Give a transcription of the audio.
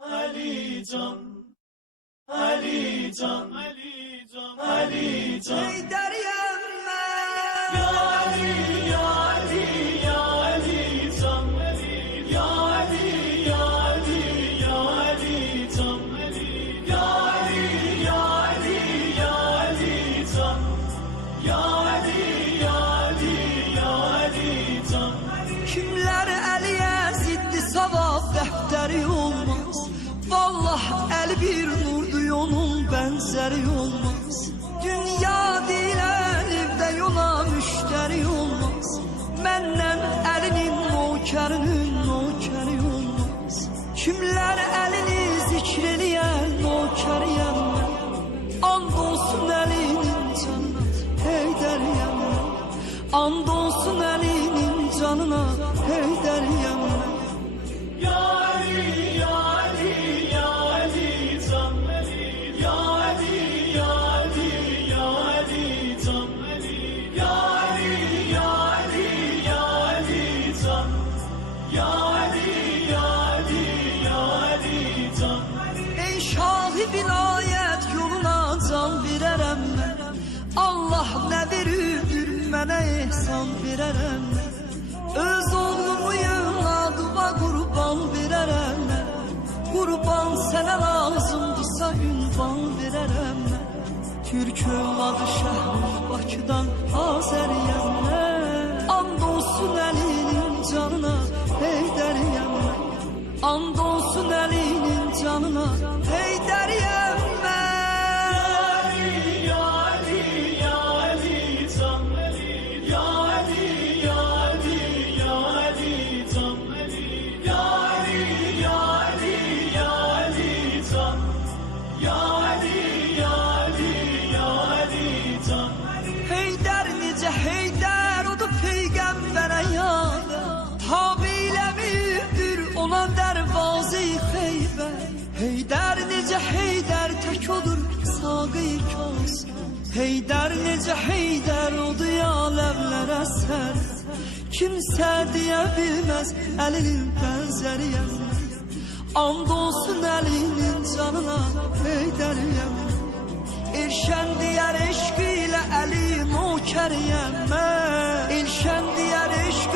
Ali Can Ali Can Ali Can Ali Can Vallah el bir nurdu yolun benzeri olmaz Dünya dilen evde yola müşteri olmaz Menden elinin nokerinin nokeri olmaz Kimler elini zikreleyen nokeriyem ben Andolsun elinin canına heyderiyem ben Andolsun elinin canına heyderiyem ben Ya Ey şahi vilayet yoluna can vererem. Allah ne verir mənə ihsan verərəm Öz oğlumu yığladıma qurban verərəm Qurban sənə lazımdırsa ünvan verərəm Türk övladı şəhər Bakıdan mən And olsun əlinin canına. Heydəriyəm mən Ya Ali, Ya Ali Can Ali Can Heydər saqi kos Heydər necə Heydər odur ya ləvlərə sər Kimsə deyə bilməz əlinin bənzəriyəm And olsun əlinin canına Heydəriyəm Elşən deyər eşq ilə əli nokəriyəm mən Elşən deyər eşq